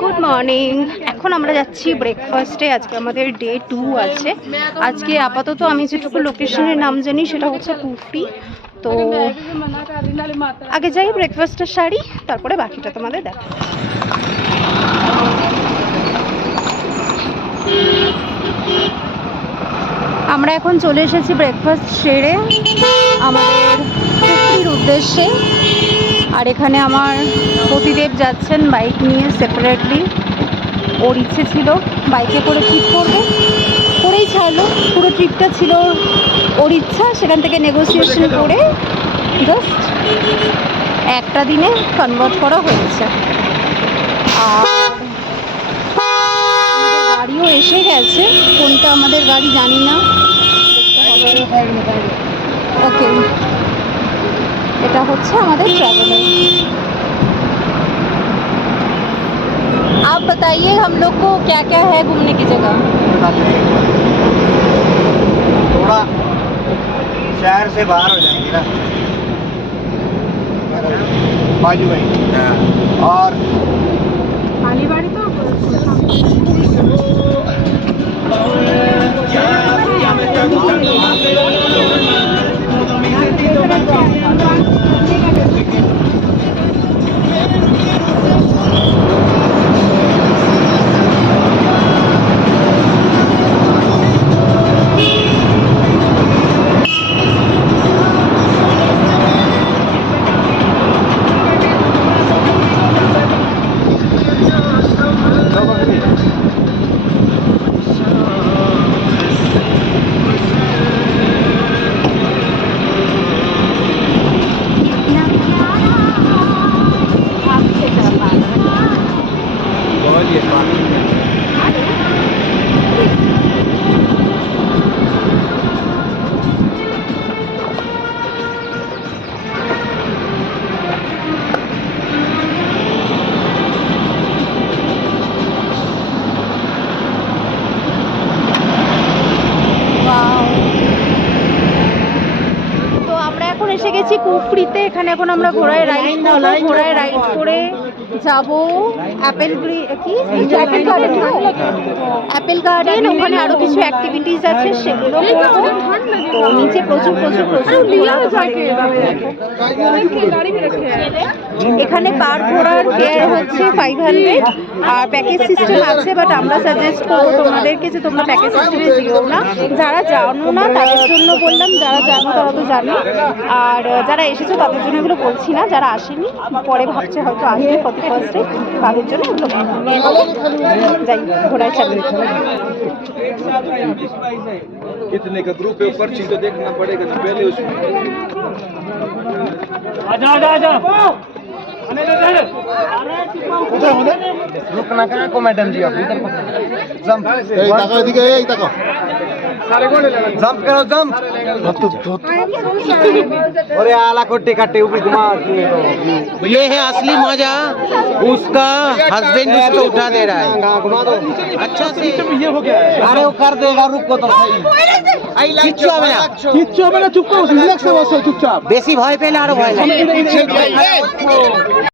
Good morning. এখন আমরা যাচ্ছি ব্রেকফাস্টে। আজকে আমাদের ডে 2 আছে। আজকে আপাতত আমি যেটুকু লোকেশনের নাম জানি সেটা হচ্ছে কুফরি। তো আগে যাই ব্রেকফাস্টটা সারি, তারপরে বাকিটা তোমাদের দেখা। আমরা এখন চলে এসেছি ব্রেকফাস্ট সেরে আমাদের কুফরির উদ্দেশ্যে। আর এখানে আমার পতিদেব যাচ্ছেন বাইক নিয়ে সেপারেটলি। ওর ইচ্ছে ছিল বাইকে করে ট্রিপ করবে, করেই ছাড়লো। পুরো ট্রিপটা ছিল ওর ইচ্ছা, সেখান থেকে নেগোসিয়েশন করে জাস্ট একটা দিনে কনভার্ট করা হয়েছে। আর গাড়িও এসে গেছে, কোনটা আমাদের গাড়ি জানি না, ওকে এটা হচ্ছে আমাদের ট্রাভেলার। आप बताइए हम लोग को क्या क्या है घूमने की जगह। थोड़ा शहर से बाहर हो जाएंगे ना बाजू भाई, और मालीवाड़ी तो এসে গেছি কুফরিতে। এখানে এখন আমরা ঘোড়ায় রাইড করে যাব অ্যাপেল গার্ডেন। ওখানে আরো কিছু অ্যাক্টিভিটিস আছে, সেগুলো করবো। তো নিচে প্রচুর এখানে পার ঘোড়ার ফেয়ার হচ্ছে 500, আর প্যাকেজ সিস্টেম আছে। বাট আমরা সাজেস্ট করবো তোমাদেরকে যে তোমরা প্যাকেজ সিস্টেমে যেও না। যারা জানো না তাদের জন্য বললাম, যারা জানো তারা তো জানো। আর যারা এসেছো তাদের জন্য এগুলো বলছি না, যারা আসেনি পরে ভাবছে হয়তো আসবে 41st-এ, তাদের জন্য এগুলো যাই ঘোড়ায় চালিয়ে। कितने का ग्रुप है, पर्ची तो देखना पड़ेगा ना पहले उसमें। आजा रुकना कहाँ को मैडम जी, आप इधर जंप जंप करो जंप। अरे आला कोटे काटे ऊपर घुमा। ये है असली मजा, उसका हस्बैंड उसको उठा दे रहा है। घुमा दो अच्छा से ये हो गया। अरे वो कर देगा, रुको तो सही। কিচ্ছু হবে না, কিচ্ছু হবে না, চুপ করো, রিল্যাক্স হয়ে বসো চুপচাপ। বেশি ভয় পেলে আরো ভয় লাগে।